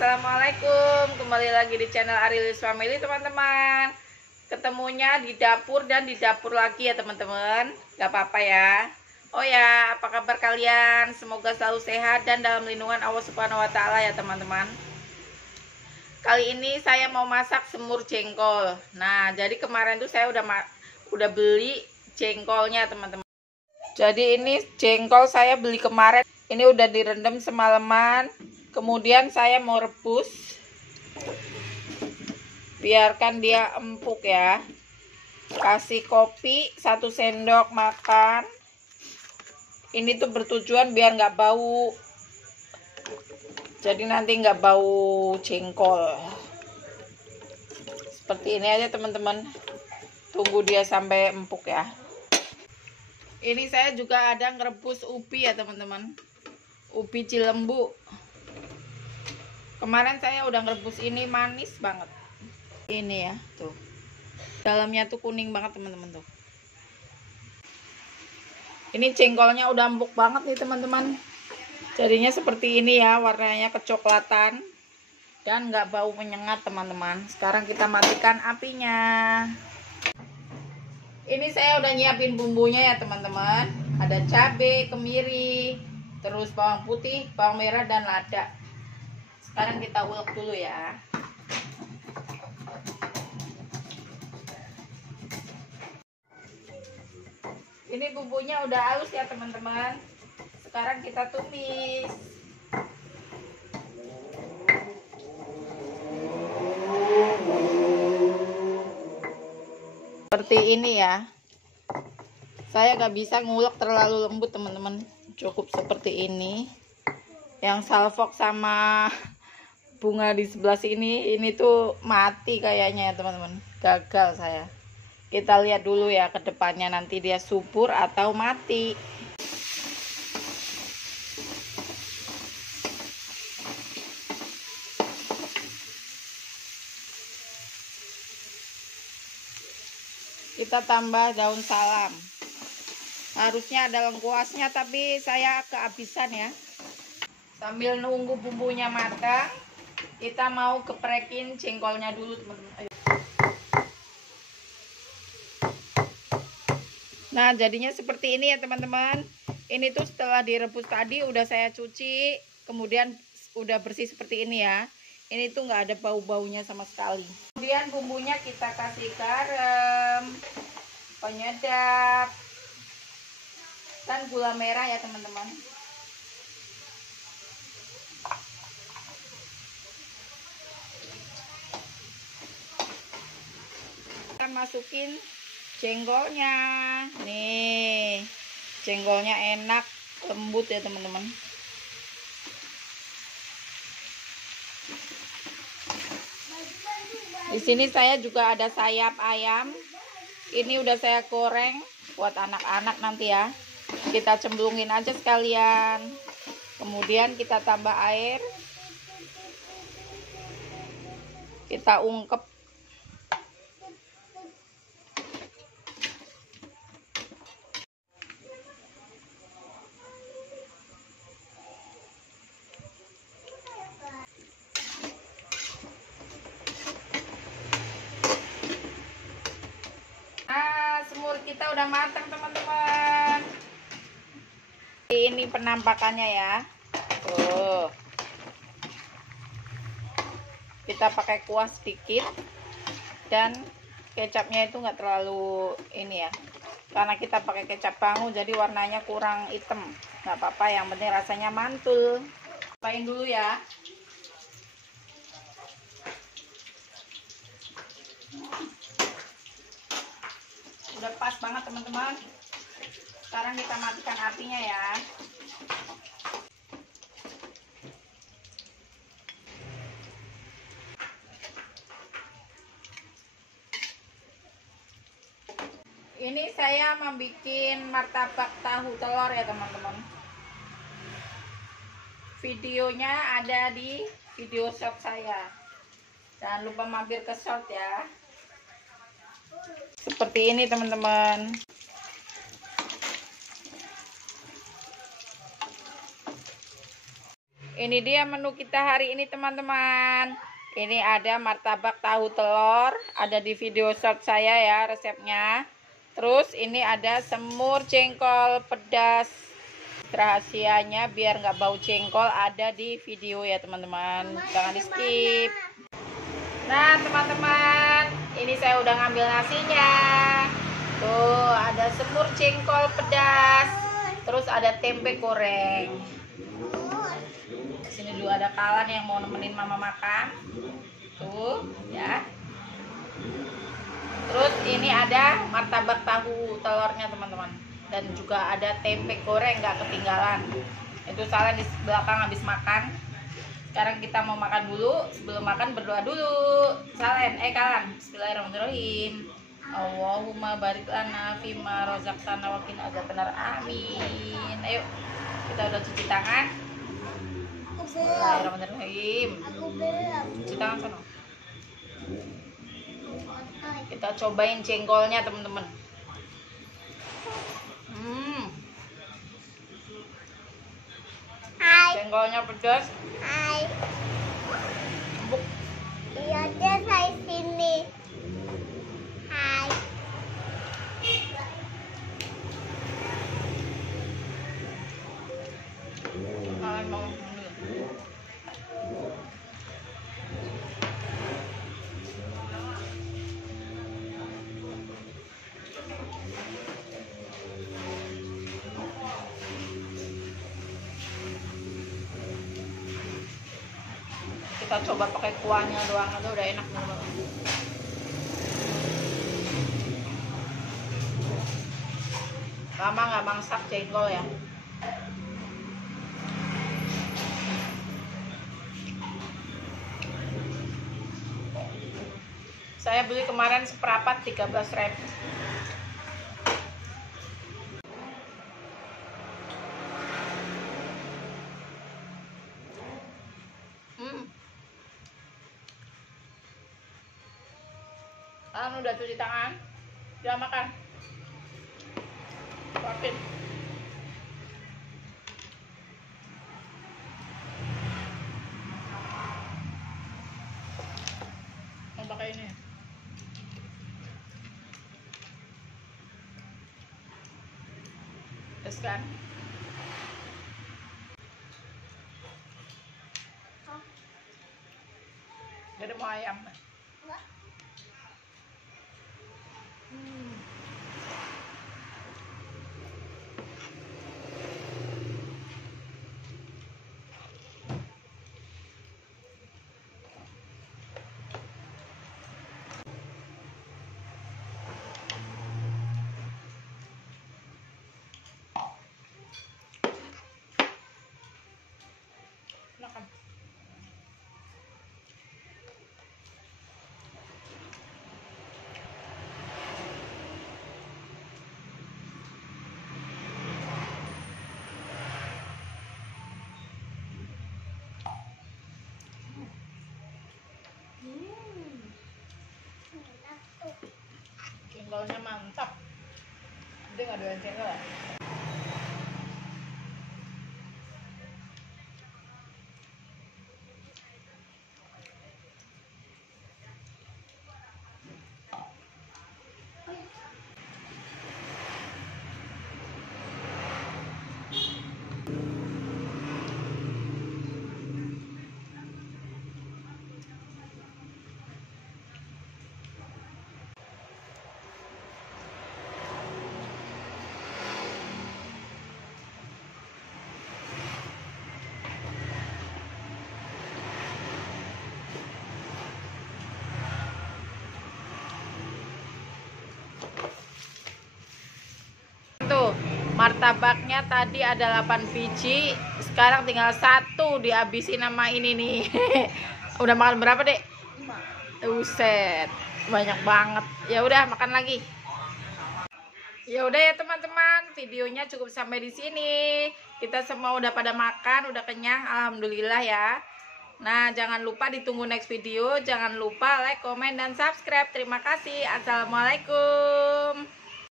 Assalamualaikum, kembali lagi di channel Arilis Family teman-teman. Ketemunya di dapur dan di dapur lagi ya teman-teman. Gak apa-apa ya. Oh ya, apa kabar kalian? Semoga selalu sehat dan dalam lindungan Allah Subhanahu wa Ta'ala ya teman-teman. Kali ini saya mau masak semur jengkol. Nah, jadi kemarin tuh saya udah beli jengkolnya teman-teman. Jadi ini jengkol saya beli kemarin. Ini udah direndam semalaman. Kemudian saya mau rebus. Biarkan dia empuk ya. Kasih kopi 1 sendok makan. Ini tuh bertujuan biar nggak bau. Jadi nanti nggak bau jengkol. Seperti ini aja teman-teman. Tunggu dia sampai empuk ya. Ini saya juga ada ngerebus ubi ya teman-teman. Ubi Cilembu. Kemarin saya udah ngerebus, ini manis banget. Ini ya, tuh. Dalamnya tuh kuning banget teman-teman tuh. Ini jengkolnya udah empuk banget nih teman-teman. Jadinya seperti ini ya, warnanya kecoklatan dan nggak bau menyengat teman-teman. Sekarang kita matikan apinya. Ini saya udah nyiapin bumbunya ya teman-teman. Ada cabai, kemiri, terus bawang putih, bawang merah dan lada. Sekarang kita ulek dulu ya. Ini bumbunya udah halus ya teman-teman. Sekarang kita tumis. Seperti ini ya. Saya gak bisa ngulek terlalu lembut teman-teman. Cukup seperti ini. Yang salfok sama bunga di sebelah sini, ini tuh mati kayaknya ya teman-teman. Gagal saya. Kita lihat dulu ya ke depannya, nanti dia subur atau mati. Kita tambah daun salam. Harusnya ada lengkuasnya tapi saya kehabisan ya. Sambil nunggu bumbunya matang, kita mau geprekin jengkolnya dulu teman-teman. Nah, jadinya seperti ini ya teman-teman. Ini tuh setelah direbus tadi udah saya cuci, kemudian udah bersih seperti ini ya. Ini tuh nggak ada bau-baunya sama sekali. Kemudian bumbunya kita kasih garam, penyedap, dan gula merah ya teman-teman. Kita masukin jengkolnya. Nih, jengkolnya enak, lembut ya teman-teman. Di sini saya juga ada sayap ayam. Ini udah saya goreng buat anak-anak nanti ya. Kita cemplungin aja sekalian. Kemudian kita tambah air. Kita ungkep. Semur kita udah matang teman-teman. Ini penampakannya ya. Tuh. Kita pakai kuah sedikit dan kecapnya itu nggak terlalu ini ya. Karena kita pakai kecap bangu jadi warnanya kurang hitam. Nggak apa-apa, yang penting rasanya mantul. Cobain dulu ya. Udah pas banget teman-teman. Sekarang kita matikan apinya ya. Ini saya membuat martabak tahu telur ya teman-teman. Videonya ada di video short saya. Jangan lupa mampir ke short ya. Seperti ini teman-teman. Ini dia menu kita hari ini teman-teman. Ini ada martabak tahu telur, ada di video short saya ya resepnya. Terus ini ada semur jengkol pedas. Rahasianya biar nggak bau jengkol ada di video ya teman-teman. Jangan di skip. Nah teman-teman, ini saya udah ngambil nasinya. Tuh ada semur jengkol pedas. Terus ada tempe goreng. Sini dulu ada Kalan yang mau nemenin mama makan. Tuh, ya. Terus ini ada martabak tahu telurnya, teman-teman. Dan juga ada tempe goreng nggak ketinggalan. Itu Salen di belakang habis makan. Sekarang kita mau makan dulu. Sebelum makan berdoa dulu. Salen, Kalan. Bismillahirrahmanirrahim. Allahumma barik lana fima rozaqtana wa qina adzabannar. Amin. Ayo. Kita udah cuci tangan. Bismillahirrahmanirrahim. Cuci tangan sana. Kita cobain jengkolnya teman-teman. Hai. Jengkolnya pedas. Hai. Empuk. Lihat deh saya sini. Hai. Kalian mau dulu. Kita coba pakai kuahnya doang aja udah enak banget. Lama nggak masak jengkol ya. Saya beli kemarin seperapat 13.000. Kalian udah cuci tangan? Udah makan? Suapin. Mau pakai ini? Terus kan? Jadi mau ayam. Makan. Jengkolnya mantap. Dia nggak doyan jengkol ya? Tuh, martabaknya tadi ada 8 biji, sekarang tinggal 1 dihabisin sama ini nih. Udah makan berapa, Dek? 5. Uset, banyak banget. Ya udah, makan lagi. Ya udah ya teman-teman, videonya cukup sampai di sini. Kita semua udah pada makan, udah kenyang, alhamdulillah ya. Nah, jangan lupa ditunggu next video. Jangan lupa like, komen, dan subscribe. Terima kasih. Assalamualaikum.